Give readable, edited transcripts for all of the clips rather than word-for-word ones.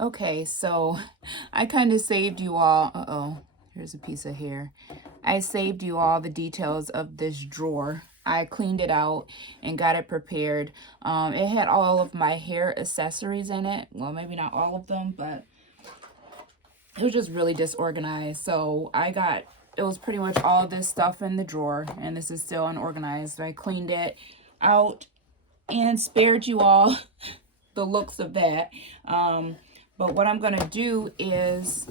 Okay, so I kind of saved you all. Uh-oh, here's a piece of hair. I saved you all the details of this drawer. I cleaned it out and got it prepared. It had all of my hair accessories in it. Well, maybe not all of them, but it was just really disorganized. So it was pretty much all this stuff in the drawer, and this is still unorganized. I cleaned it out and spared you all the looks of that. But what I'm going to do is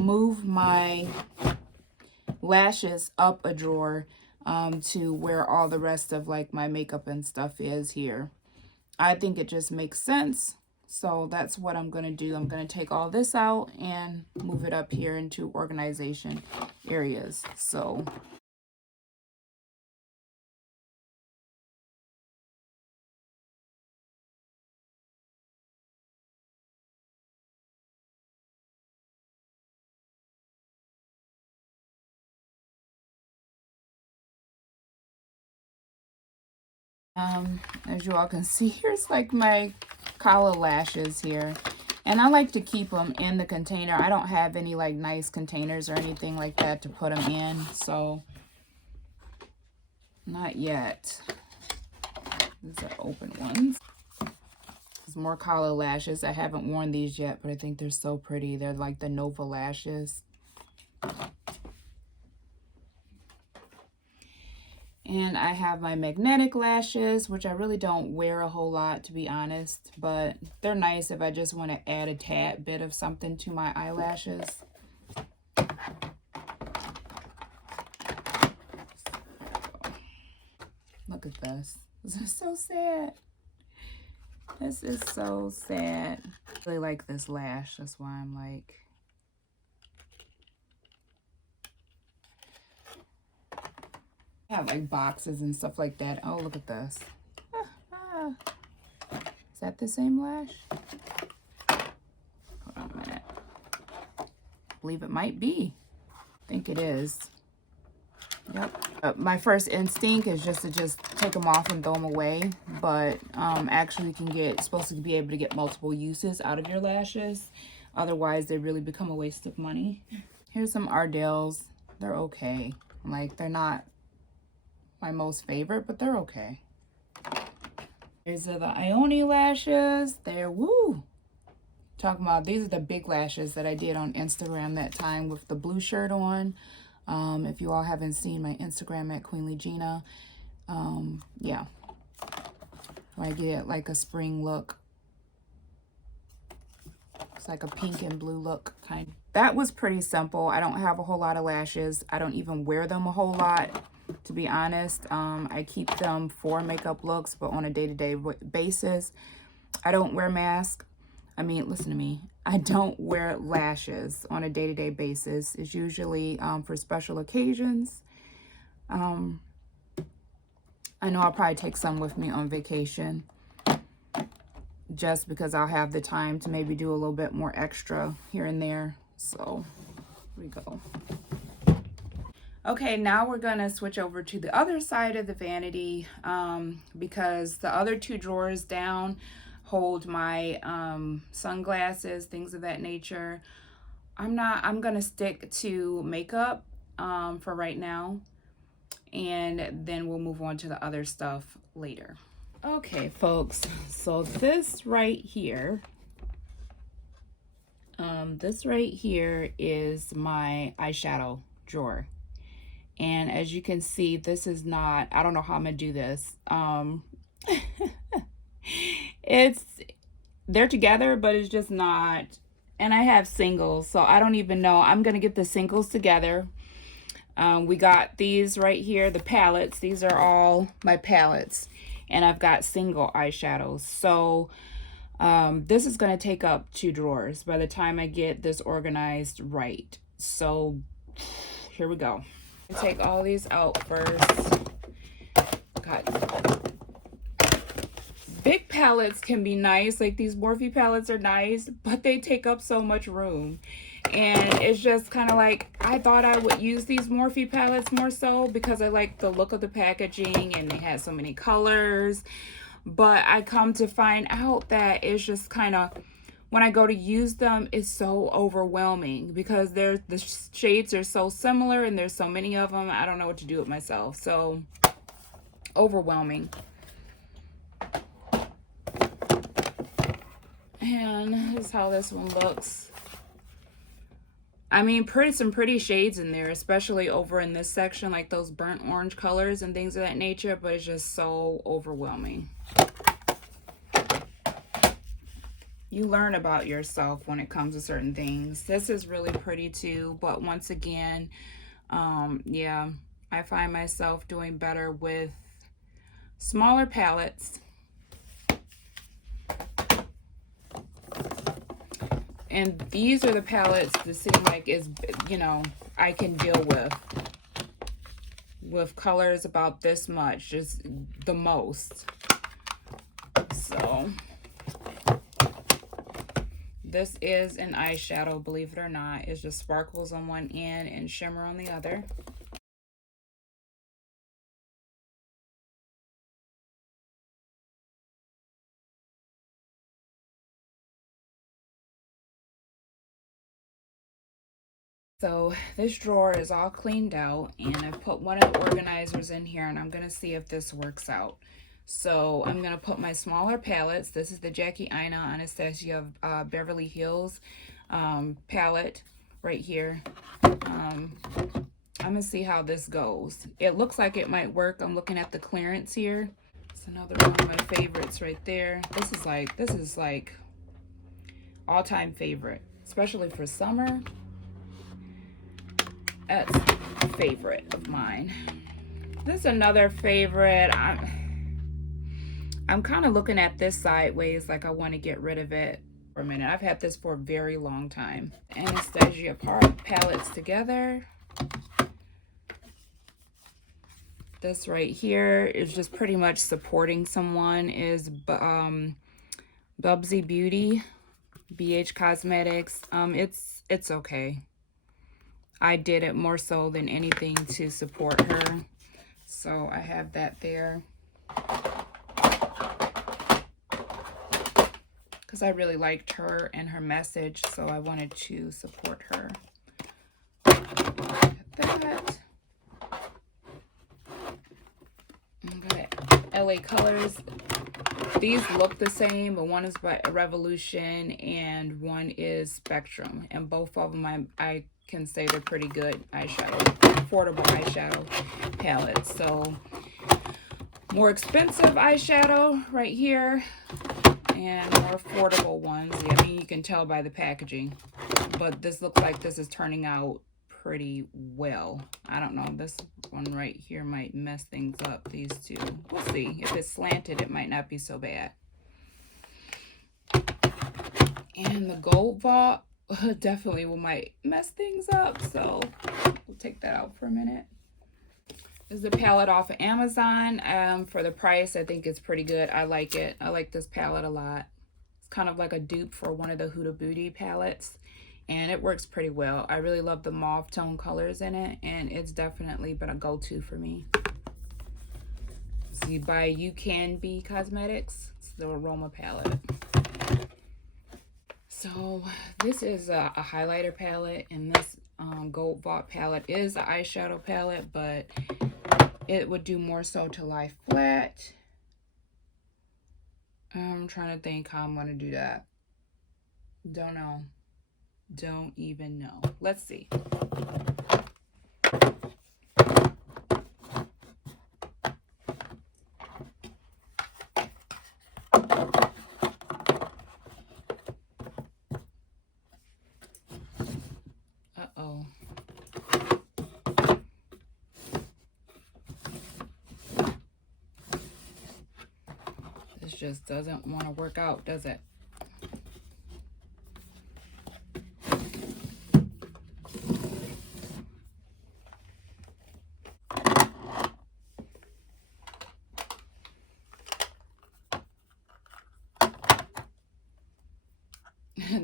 move my lashes up a drawer to where all the rest of like my makeup and stuff is here. I think it just makes sense. So that's what I'm going to do. I'm going to take all this out and move it up here into organization areas. So as you all can see, here's like my collar lashes here. And I like to keep them in the container. I don't have any like nice containers or anything like that to put them in. So not yet. These are open ones. There's more collar lashes. I haven't worn these yet, but I think they're so pretty. They're like the Nova lashes. And I have my magnetic lashes, which I really don't wear a whole lot, to be honest. But they're nice if I just want to add a tad bit of something to my eyelashes. Look at this. This is so sad. This is so sad. I really like this lash. That's why I'm like... I have like boxes and stuff like that. Oh, look at this. Is that the same lash? Hold on a minute. I believe it might be. I think it is. Yep. My first instinct is just to take them off and throw them away. But actually you can supposed to be able to get multiple uses out of your lashes. Otherwise, they really become a waste of money. Here's some Ardell's. They're okay. Like, they're not my most favorite, but they're okay. Here's the Ione lashes. They're woo. Talking about, these are the big lashes that I did on Instagram that time with the blue shirt on. If you all haven't seen my Instagram at Queenly Gina, yeah, I get like a spring look. It's like a pink and blue look kind. That was pretty simple. I don't have a whole lot of lashes. I don't even wear them a whole lot, to be honest. I keep them for makeup looks, but on a day-to-day basis, I don't wear masks. I mean, listen to me. I don't wear lashes on a day-to-day basis. It's usually for special occasions. I know I'll probably take some with me on vacation, just because I'll have the time to maybe do a little bit more extra here and there. So here we go. Okay, now we're gonna switch over to the other side of the vanity, because the other two drawers down hold my sunglasses, things of that nature. I'm gonna stick to makeup for right now, and then we'll move on to the other stuff later. Okay, folks, so this right here is my eyeshadow drawer. And as you can see, this is not, I don't know how I'm gonna do this. They're together, but it's just not. And I have singles, so I don't even know. I'm gonna get the singles together. We got these right here, the palettes. These are all my palettes. And I've got single eyeshadows. So this is gonna take up 2 drawers by the time I get this organized right. So here we go. Take all these out first. God. Big palettes can be nice, like these Morphe palettes are nice, but they take up so much room. And it's just kind of like, I thought I would use these Morphe palettes more so because I like the look of the packaging and they had so many colors. But I come to find out that it's just kind of, when I go to use them, it's so overwhelming because the shades are so similar and there's so many of them. I don't know what to do with myself. So overwhelming. And this is how this one looks. I mean, some pretty shades in there, especially over in this section, like those burnt orange colors and things of that nature, but it's just so overwhelming. You learn about yourself when it comes to certain things. This is really pretty too, but once again, yeah, I find myself doing better with smaller palettes. And these are the palettes that seem like is, you know, I can deal with colors about this much, just the most. So this is an eyeshadow, believe it or not. It's just sparkles on one end and shimmer on the other. So this drawer is all cleaned out, and I put one of the organizers in here, and I'm going to see if this works out. So I'm going to put my smaller palettes. This is the Jackie Aina Anastasia Beverly Hills palette right here. I'm going to see how this goes. It looks like it might work. I'm looking at the clearance here. It's another one of my favorites right there. This is like all-time favorite, especially for summer. That's a favorite of mine. This is another favorite. I'm kind of looking at this sideways, like I want to get rid of it for a minute. I've had this for a very long time. Anastasia palettes together. This right here is just pretty much supporting someone. Is Bubsy Beauty, BH Cosmetics. It's okay. I did it more so than anything to support her. So I have that there. Because I really liked her and her message, so I wanted to support her. That. Okay, LA Colors. These look the same, but one is by Revolution and one is Spectrum. And both of them I can say they're pretty good eyeshadow, affordable eyeshadow palettes. So more expensive eyeshadow right here and more affordable ones. Yeah, I mean, you can tell by the packaging, but this looks like this is turning out pretty well. I don't know, this one right here might mess things up, these two. We'll see. If it's slanted, it might not be so bad. And the Gold Vault definitely might mess things up, so we'll take that out for a minute. This is a palette off of Amazon. For the price, I think it's pretty good. I like it. I like this palette a lot. It's kind of like a dupe for one of the Huda Beauty palettes, and it works pretty well. I really love the mauve tone colors in it, and it's definitely been a go-to for me. See, by You Can Be Cosmetics. It's the Aroma palette. So this is a highlighter palette, and this Gold Vault palette is an eyeshadow palette, but it would do more so to lie flat. I'm trying to think how I'm going to do that. Don't know. Don't even know. Let's see. Uh-oh. This just doesn't want to work out, does it?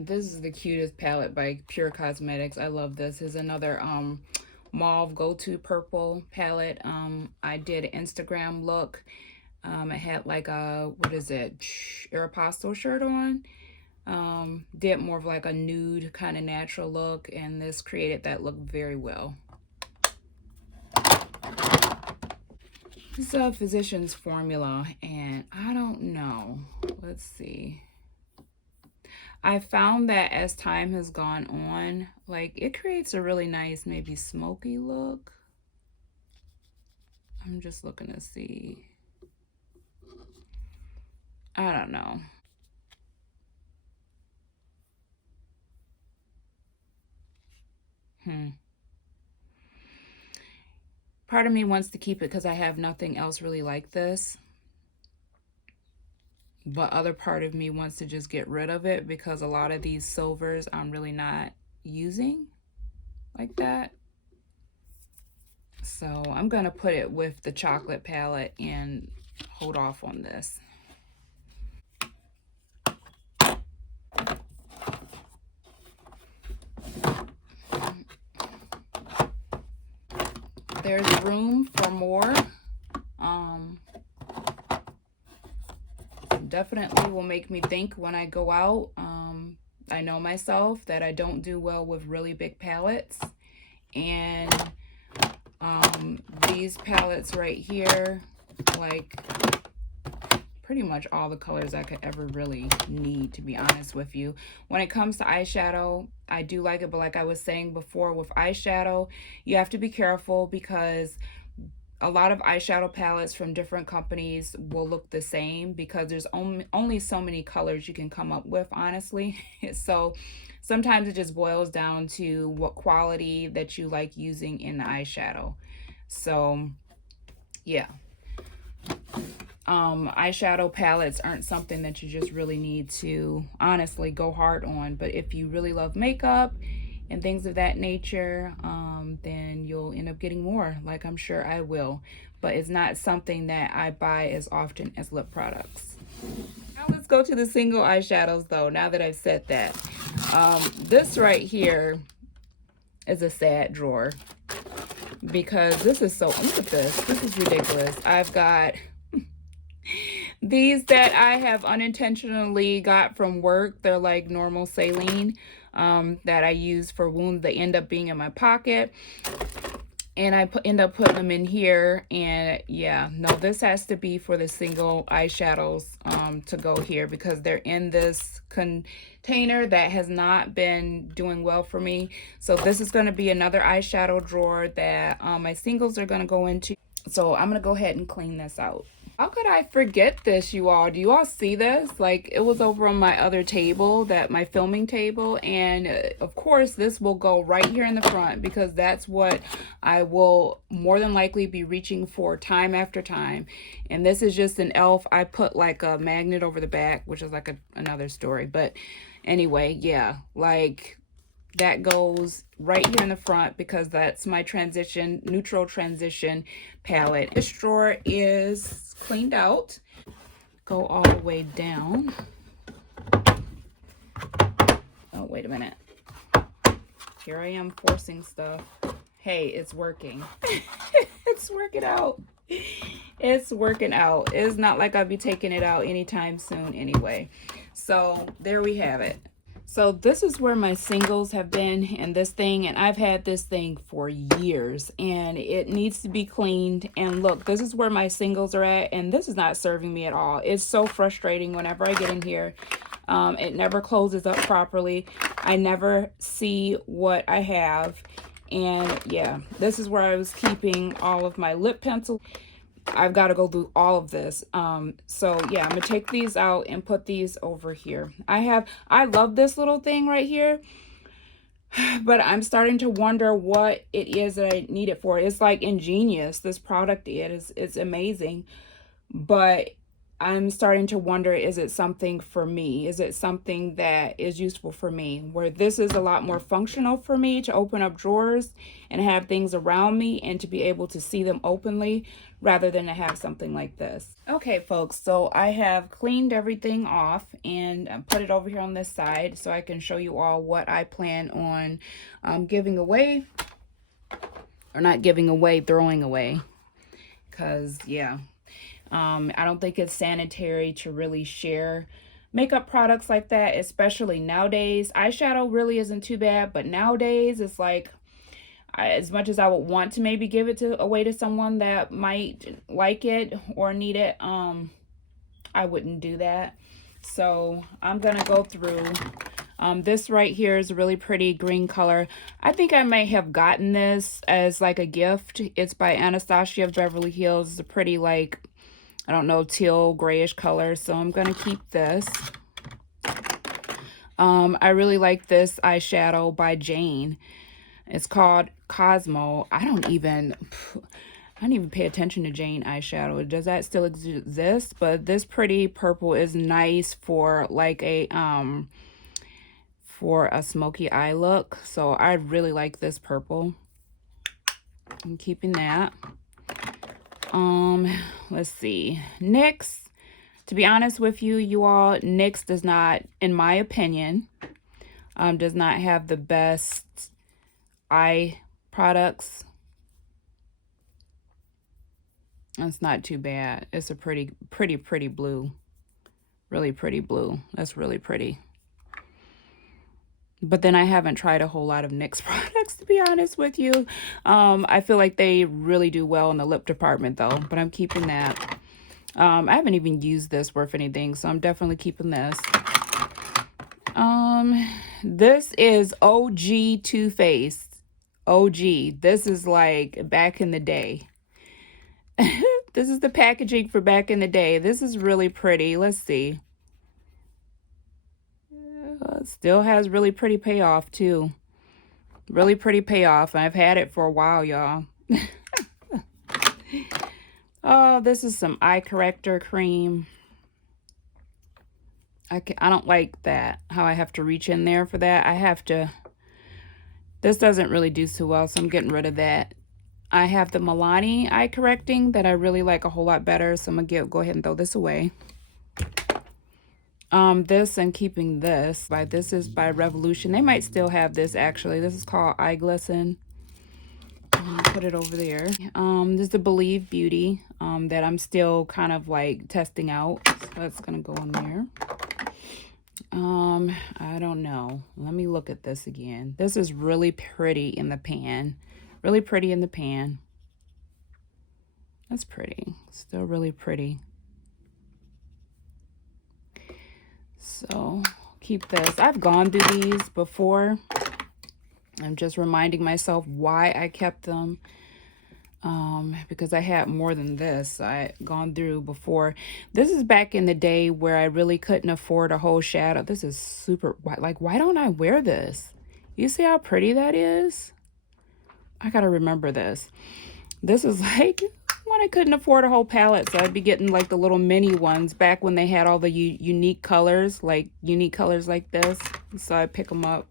This is the cutest palette by Pure Cosmetics. I love this. This is another mauve go-to purple palette. I did an Instagram look. I had like a, what is it, Aeropostale shirt on. did more of like a nude kind of natural look, and this created that look very well. This is a Physicians Formula, and I don't know. Let's see. I found that as time has gone on, like it creates a really nice, maybe smoky look. I'm just looking to see. I don't know. Part of me wants to keep it because I have nothing else really like this. But other part of me wants to just get rid of it because a lot of these silvers I'm really not using like that. So I'm going to put it with the chocolate palette and hold off on this. There's room for more. Definitely will make me think when I go out. I know myself that I don't do well with really big palettes. And these palettes right here, like pretty much all the colors I could ever really need, to be honest with you. When it comes to eyeshadow, I do like it, but like I was saying before, with eyeshadow, you have to be careful because a lot of eyeshadow palettes from different companies will look the same because there's only so many colors you can come up with, honestly. So sometimes it just boils down to what quality that you like using in the eyeshadow. So yeah. Eyeshadow palettes aren't something that you just really need to honestly go hard on, but if you really love makeup and things of that nature, then you'll end up getting more, like I'm sure I will. But it's not something that I buy as often as lip products. Now let's go to the single eyeshadows though, now that I've said that. This right here is a sad drawer because this is so, look at this is ridiculous. I've got these that I have unintentionally got from work. They're like normal saline that I use for wounds. They end up being in my pocket. And I end up putting them in here. And yeah, no, this has to be for the single eyeshadows to go here because they're in this container that has not been doing well for me. So this is going to be another eyeshadow drawer that my singles are going to go into. So I'm going to go ahead and clean this out. How could I forget this, you all? Do you all see this? Like, it was over on my other table, my filming table. And of course, this will go right here in the front because that's what I will more than likely be reaching for time after time. And this is just an e.l.f. I put like a magnet over the back, which is like another story. But anyway, yeah, like that goes right here in the front because that's my neutral transition palette. This drawer is cleaned out. Go all the way down. Oh, wait a minute. Here I am forcing stuff. Hey, it's working. It's working out. It's working out. It's not like I'll be taking it out anytime soon anyway. So there we have it. So this is where my singles have been in this thing, and I've had this thing for years and it needs to be cleaned. And look, this is where my singles are at, and this is not serving me at all. It's so frustrating whenever I get in here. It never closes up properly. I never see what I have. And yeah, this is where I was keeping all of my lip pencils. I've got to go through all of this. So yeah, I'm gonna take these out and put these over here. I love this little thing right here, but I'm starting to wonder what it is that I need it for. It's like ingenious. This product it's amazing, but I'm starting to wonder, is it something for me? Is it something that is useful for me? Where this is a lot more functional for me to open up drawers and have things around me and to be able to see them openly rather than to have something like this. Okay, folks, so I have cleaned everything off and put it over here on this side so I can show you all what I plan on giving away. Or not giving away, throwing away. Because, yeah. I don't think it's sanitary to really share makeup products like that, especially nowadays. Eyeshadow really isn't too bad, but nowadays it's like, as much as I would want to maybe give it away to someone that might like it or need it, I wouldn't do that. So I'm gonna go through. This right here is a really pretty green color. I think I might have gotten this as like a gift. It's by Anastasia of Beverly Hills. It's a pretty, like, I don't know, teal grayish color. So I'm gonna keep this. I really like this eyeshadow by Jane. It's called Cosmo. I don't even pay attention to Jane eyeshadow. Does that still exist? But this pretty purple is nice for like a smoky eye look. So I really like this purple. I'm keeping that. Let's see. NYX. To be honest with you all, NYX does not, in my opinion, does not have the best eye products. It's not too bad. It's a pretty blue. Really pretty blue. That's really pretty. But then I haven't tried a whole lot of NYX products, to be honest with you. I feel like they really do well in the lip department, though. But I'm keeping that. I haven't even used this worth anything, so I'm definitely keeping this. This is OG Too Faced. OG. This is like back in the day. This is the packaging for back in the day. This is really pretty. Let's see. Still has really pretty payoff too. Really pretty payoff. I've had it for a while, y'all. Oh, this is some eye corrector cream. I don't like that, how I have to reach in there for that. I have to, this doesn't really do so well, so I'm getting rid of that. I have the Milani eye correcting that I really like a whole lot better, so I'm gonna go ahead and throw this away. This, I'm keeping this. This is by Revolution. They might still have this, actually. This is called Eye Glisten. Put it over there. This is the Believe Beauty that I'm still kind of like testing out. So that's gonna go in there. I don't know. Let me look at this again. This is really pretty in the pan. Really pretty in the pan. That's pretty. Still really pretty. So keep this. I've gone through these before. I'm just reminding myself why I kept them. Because I had more than this. I gone through before. This is back in the day where I really couldn't afford a whole shadow. This is super white. Like, why don't I wear this? You see how pretty that is? I gotta remember this. This is like when I couldn't afford a whole palette, so I'd be getting like the little mini ones back when they had all the unique colors like this. So I pick them up.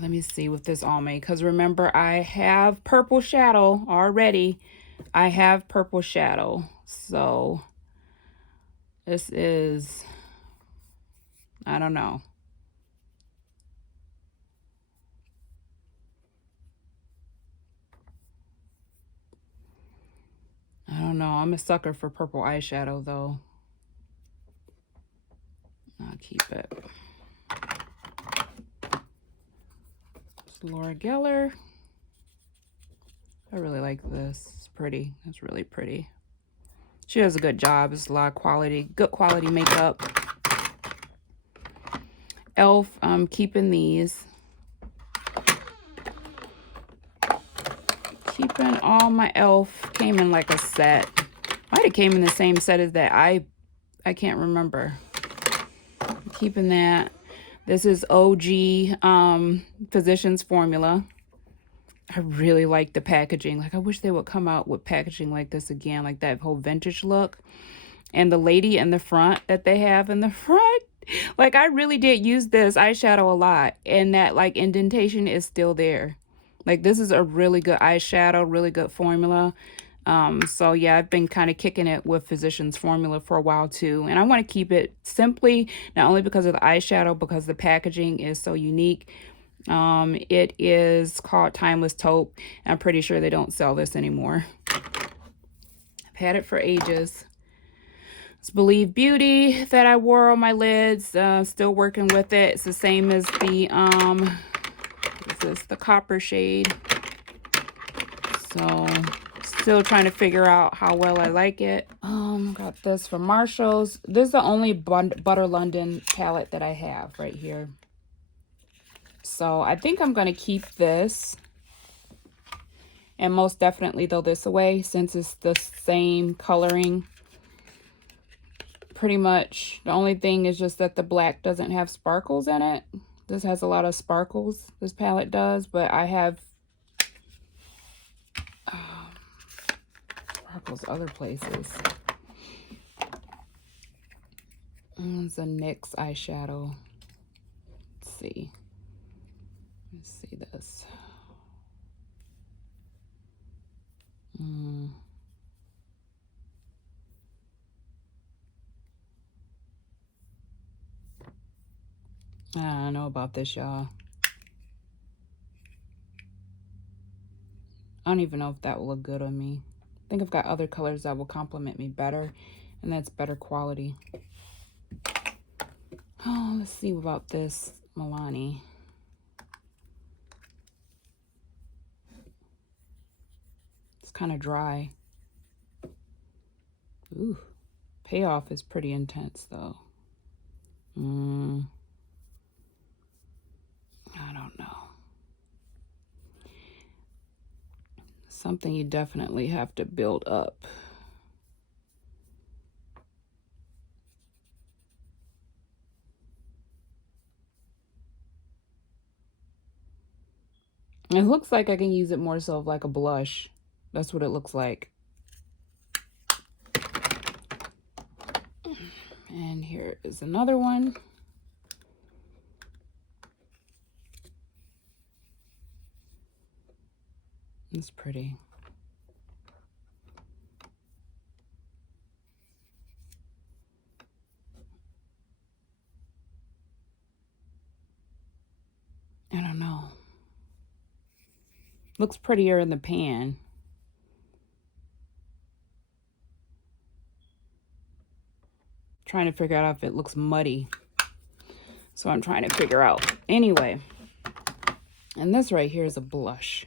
Let me see what this all made, because remember, I have purple shadow already. I have purple shadow, so this is, I don't know. I don't know. I'm a sucker for purple eyeshadow, though. I'll keep it. Laura Geller. I really like this. It's pretty. It's really pretty. She does a good job. It's a lot of quality, good quality makeup. Elf, I'm keeping these. Keeping all my Elf. Came in like a set. Might have came in the same set as that. I can't remember. I'm keeping that. This is OG Physicians Formula. I really like the packaging. Like, I wish they would come out with packaging like this again, like that whole vintage look. And the lady in the front that they have in the front, like, I really did use this eyeshadow a lot, and that like indentation is still there. Like, this is a really good eyeshadow, really good formula. So yeah, I've been kind of kicking it with Physicians Formula for a while too. And I want to keep it simply, not only because of the eyeshadow, because the packaging is so unique. It is called Timeless Taupe. I'm pretty sure they don't sell this anymore. I've had it for ages. It's Believe Beauty that I wore on my lids. Still working with it. It's the same as the what is this? The copper shade. So still trying to figure out how well I like it. Got this from Marshall's. This is the only Butter London palette that I have right here. So I think I'm going to keep this. And most definitely throw this away since it's the same coloring. Pretty much. The only thing is just that the black doesn't have sparkles in it. This has a lot of sparkles. This palette does. But I have sparkles other places. It's a NYX eyeshadow. Let's see. Let's see this. I don't know about this, y'all. I don't even know if that will look good on me. I think I've got other colors that will complement me better, and that's better quality. Oh, let's see about this Milani. It's kind of dry. Ooh, payoff is pretty intense though. I don't know. Something you definitely have to build up. It looks like I can use it more so of like a blush. That's what it looks like. And here is another one. It's pretty. I don't know. Looks prettier in the pan. Trying to figure out if it looks muddy. So I'm trying to figure out. Anyway. And this right here is a blush.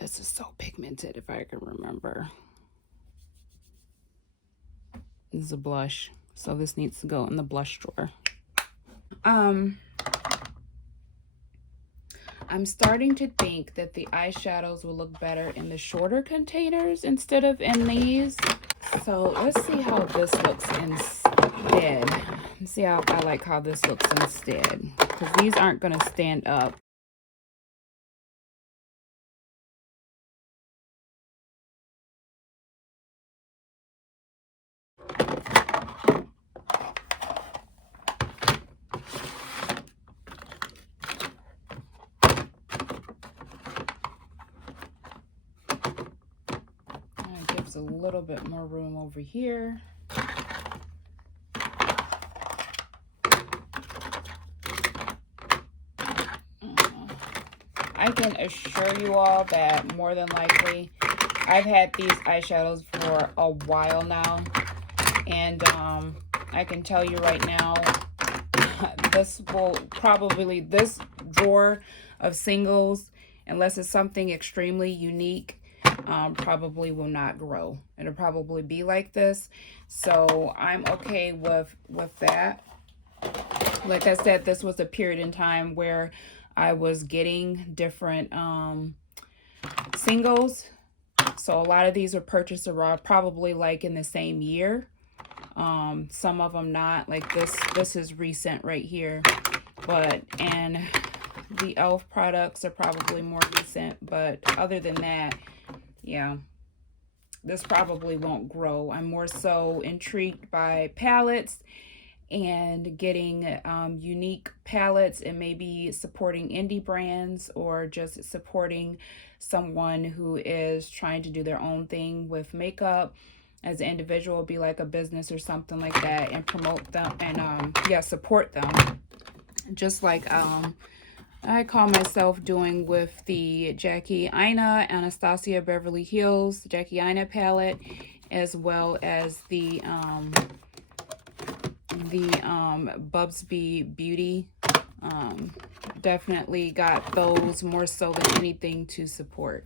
This is so pigmented if I can remember. This is a blush. So this needs to go in the blush drawer. I'm starting to think that the eyeshadows will look better in the shorter containers instead of in these. So let's see how this looks instead. Let's see how I like how this looks instead. Because these aren't going to stand up. A little bit more room over here. I can assure you all that more than likely I've had these eyeshadows for a while now, and I can tell you right now this drawer of singles, unless it's something extremely unique, probably will not grow. It'll probably be like this. So I'm okay with that. Like I said, this was a period in time where I was getting different singles. So a lot of these were purchased around probably like in the same year. Some of them not. Like this is recent right here. And the e.l.f. products are probably more recent. But other than that, yeah, this probably won't grow. I'm more so intrigued by palettes and getting unique palettes, and maybe supporting indie brands or just supporting someone who is trying to do their own thing with makeup as an individual, be like a business or something like that, and promote them and yeah, support them, just like I call myself doing with the Jackie Aina Anastasia Beverly Hills Jackie Aina palette, as well as the the Bubsby Beauty. Definitely got those more so than anything to support.